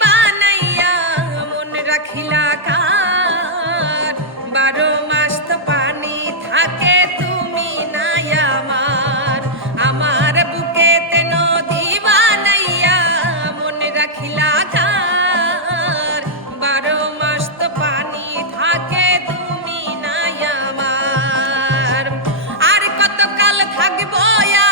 বানাইয়া মন রাখিলা কার 12 মাস তো পানি থাকে তুমি নাই আমার আমার বুকেতে নদী বানাইয়া মন রাখিলা কার 12 মাস তো পানি থাকে তুমি নাই আমার আর কতকাল থাকবো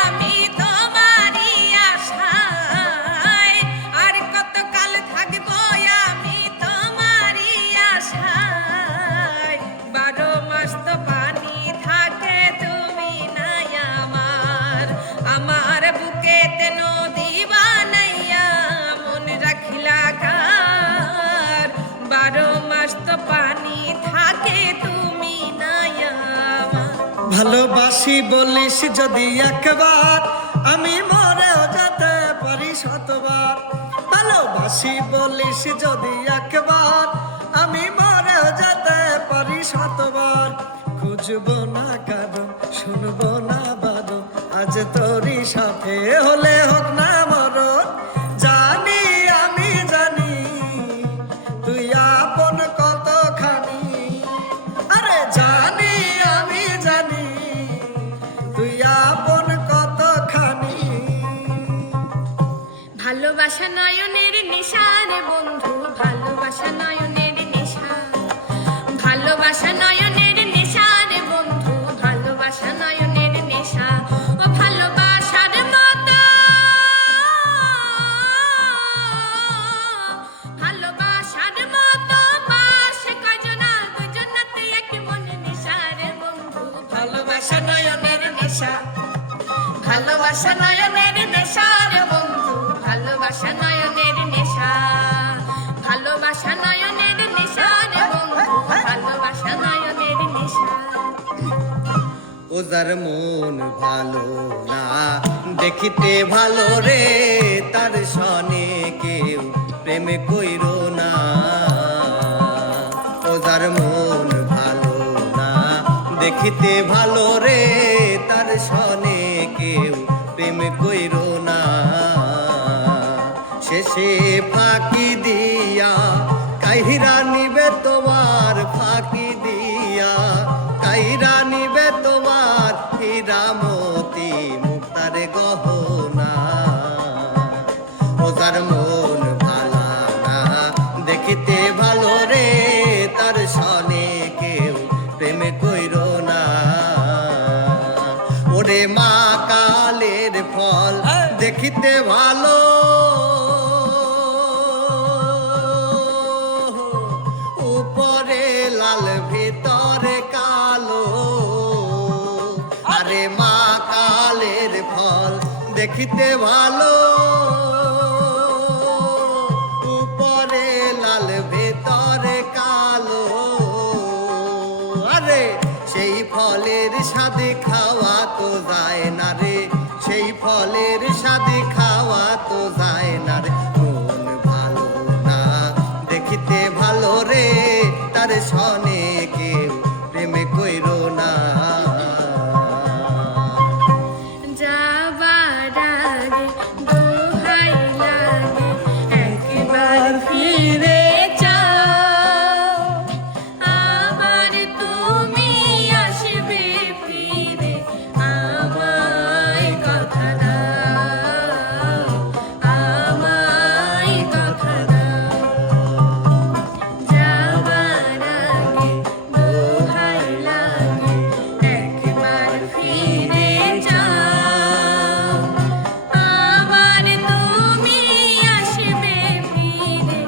আমি তোমারই আশায় আর কতকাল থাকবো আমি তোমারই আশায় 12 মাস তো পানি থাকে তুমি নাই আমার আমার বুকেতে নদী বানাইয়া মন রাখিলা কার 12 মাস তো পানি থাকে তুমি নাই আমার ভালোবাসি বলিস যদি একবার আমি মরেও যেতে পারি শতবার ভালোবাসি বলিস যদি একবার আমি মরেও যেতে পারি শতবার খুঁজবো না কারণ শুনবো না বারণ আজ তোরই সাথে হলে হোক না মরণ জানি আমি জানি তুই আপন কতখানি আরে জানি আমি জানি তুই আপন কতখানি ভালোবাসা নয়নের নেশা রে বন্ধু ভালোবাসা নয়নের নেশা ভালোবাসা নয়নের নেশা রে বন্ধু ভালোবাসা নয়নের নেশা ও ভালোবাসার মতো ভালোবাসার মতো বাসে কয়জনা দুজনাতে এক মনে নেশা রে বন্ধু ভালোবাসা নয়নের নেশা ভালোবাসা নয়নের নেশা রে বন্ধু ভালোবাসা নয়নের নেশা ভালোবাসা নয়নের নেশা রে বন্ধু ভালোবাসা নয়নের নেশা ওজার মন ভালো না দেখিতে ভালো রে তার সনে কেউ প্রেম কইরো না ওজার মন ভালো না দেখিতে ভালো রে তার সনে কেউ প্রেম কইরো না শেষে ফাঁকি দিয়া কাহিরা নিবে তোমার ফাঁকি দিয়া কাহিরা নিবে তোমার হীরামতি মুক্তার গহনা ওজার মন ভালা না দেখিতে ভালো রে তার সনে কেউ প্রেম কইরো না ওরে মা কালের ফল দেখিতে ভালো উপরে লাল ভিতরে কালো আরে মা কালের ফল দেখিতে ভালো উপরে লাল ভিতরে কালো আরে সেই ফলের স্বাদে খাওয়া তো যায় না রে সেই ফলের স্বাদে খাওয়া তো যায় না রে মন ভালো না দেখিতে ভালো রে তার সনে কেউ প্রেম কইরো না যাবার আগে দোহাই লাগে একবার ফিরে যাও আবার তুমি আসবে ফিরে আমায় কথা দাও আমায় কথা দাও যাবার আগে দোহাই লাগে একবার ফিরে যাও আবার তুমি আসবে ফিরে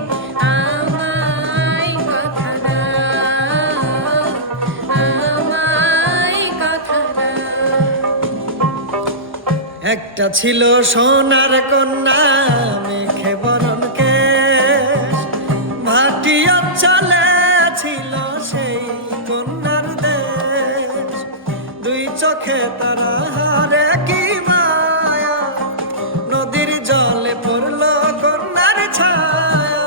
আমায় কথা দাও আমায় কথা দাও একটা ছিল সোনার কন্যা মেঘে বরণ কেশ ভাটি অঞ্চলে ছিল সেই কন্যার দেশ দুই চোখে তারা হারে কি মায়া নদীর জলে পড়ল কন্যার ছায়া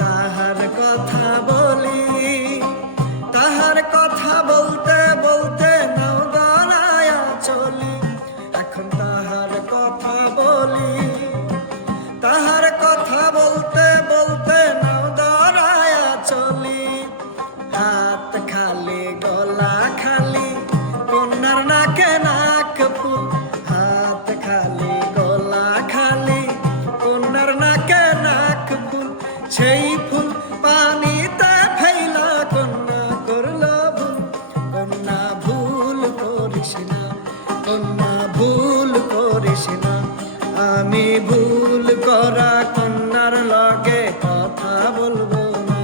তাহার কথা বলি তাহার কথা বলতে বলতে নাও দাঁড়ায়া চলি এখন তাহার কথা বলি সেই ফুল পানিতে ফেলা কন্যা করলো ভুল, কন্যা ভুল করিস না, কন্যা ভুল করিস না। আমি ভুল করা কন্যার লগে কথা বলবো না।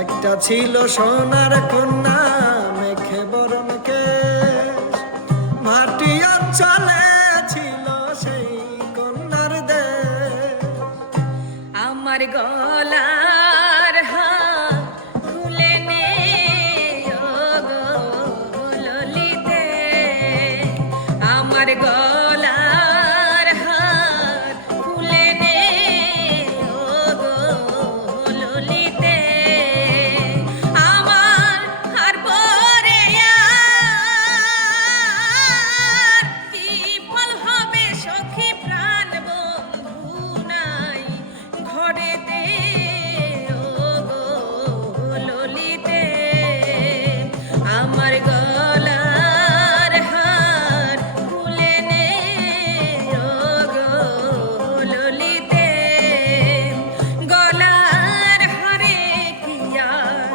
একটা ছিল সোনার কন্যা মেখে বরণ কেশ, মাটি অঞ্চলে ছিল সেই কন্যার দেশ। আমার গলার হার খুলে নে ও গো ললিতে, আমার গলার হার খুলে নে ও গো ললিতে, আমার হার পরে আর কি ফল হবে সখী প্রাণ বন্ধু নাই ঘরেতে ও গো ললিতে, আমার গলার হার খুলে নে ও গো ললিতে, গলার হারে কি আর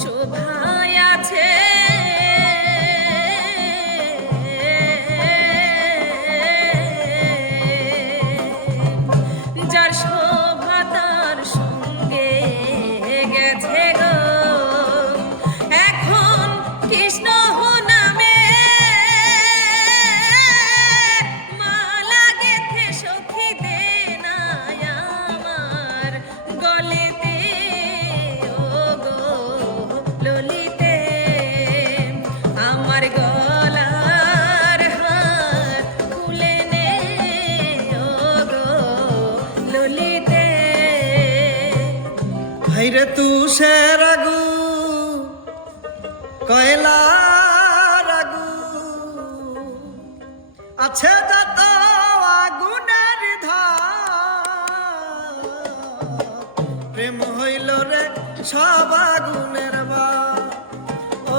শোভায় আছে, যার শোভা তার সঙ্গে গেছে গো এখন কৃষ্ণ নামে মালা গেথে সখী দে না আমার গলেতে ও গো ললিতে, আমার গলার হার খুলে নে ও গো ললিতে। হাইরে তুষের আগু কয়লার আগু আছে যত আগুনের ধার, প্রেম হইল রে সব আগুনের বাপ। ও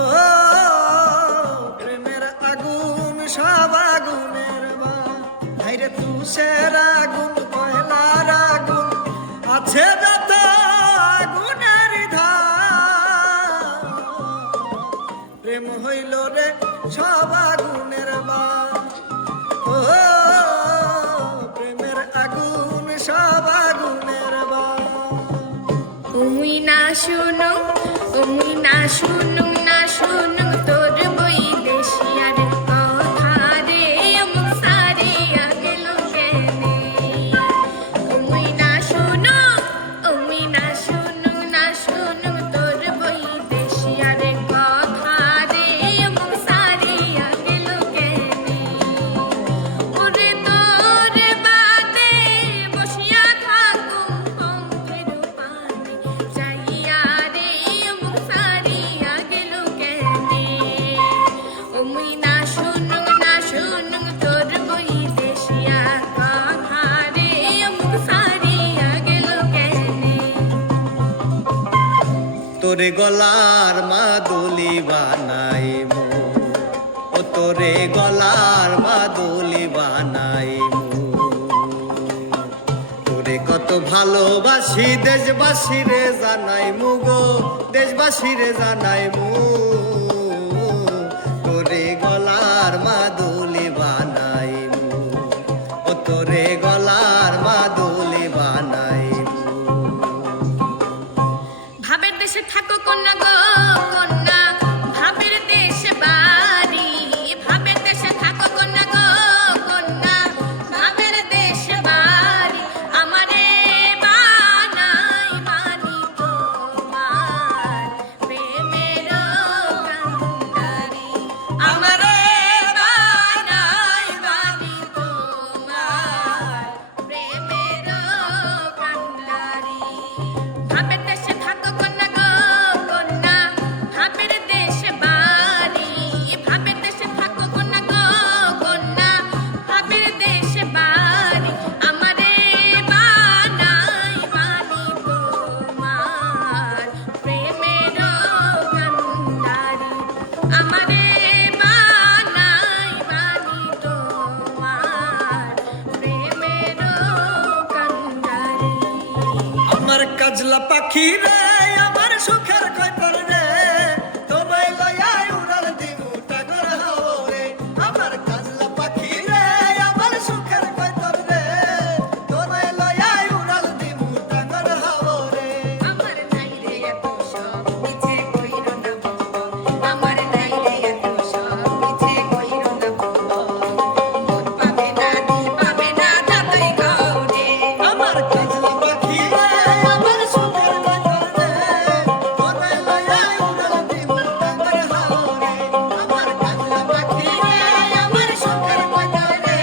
প্রেমের আগুন সব আগুনের বাপ। হাইরে তুষের আগুন কয়লার আগুন আছে যত আগুনের ধার, প্রেম হইল রে সব আগুনের বাপ। ও প্রেমের আগুন সব আগুনের বাপ। উই না শুনো, উই না শুনো, না শুনো তোর বই দেশিয়ার কথা রে মুখ সারিয়া গেল কেনে। উই না শুনো, উই না শুনো, না শুনো তোর বই দেশিয়ার কথা রে মুখ সারিয়া গেল কেনে। ওরে তোর বাদে বসিয়া থাকুম পঙ্কের পানে, চাইয়া রে মুখ সারিয়া গেল কেনে। ওই না শুনো, না শুনো তোর বই দেশিয়া কথা রে মুখ সারিয়া গেল কেনে। তোরে গলার মাদুলি বানাইমু, ও তোরে গলার মাদুলি বানাইমু। তোরে কত ভালোবাসি দেশবাসী রে জানাইমু গো, দেশবাসী রে জানাইমু। তোরে গলার মাদুলি বানাইমু, ও তোরে গলার মাদুলি বানাইমু। ভাবের দেশে থাকো কন্যা গো কন্যা, ভাবের দেশে বাড়ি, ভাবের দেশে থাকো কন্যা গো কন্যা, ভাবের দেশে বাড়ি। আমারে বানাই মানি তোমার প্রেমের কাজলা পাখি রে আমার সুখের কয়তর রে তোমায় লইয়াই উড়াল দিমু টাগর হাওরে আমার কাজলা পাখি রে আমার সুখের কয়তর রে তোমায় লইয়াই উড়াল দিমু টাগর হাওরে আমার নাই রে এত সব মিছে কইরো না বন্ধু আমার নাই রে এত সব মিছে কইরো না বন্ধু মন পাবে না দিল পাবে না যতই গাওরে আমার কাজলা পাখি রে আমার সুখের কয়তর রে তোমায় লইয়াই উড়াল দিমু টাগর হাওরে আমার কাজলা পাখি রে আমার সুখের কয়তর রে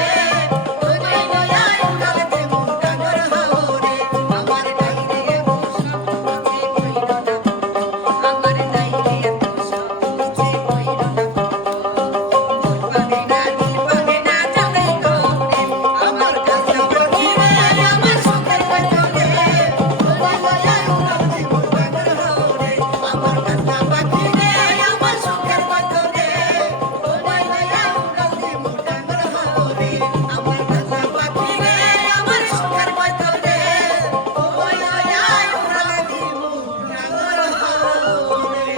তোমায় লইয়াই উড়াল দিমু টাগর হাওরে আমার নাই রে এত সব মিছে কইরো না বন্ধু আমার নাই রে এত সব মিছে কইরো না বন্ধু মন পাবে না দিল পাবে না যতই গাওরে আমার কাজলা পাখি রে আমার সুখের কয়তর রে তোমায় লইয়াই উড়াল দিমু টাগর হাওরে আমার কাজলা পাখি রে আমার সুখের কয়তর রে তোমায় লইয়াই উড়াল দিমু টাগর হাওরে আমার কাজলা পাখি রে আমার সুখের কয়তর রে তোমায় লইয়াই উড়াল দিমু টাগর হাওরে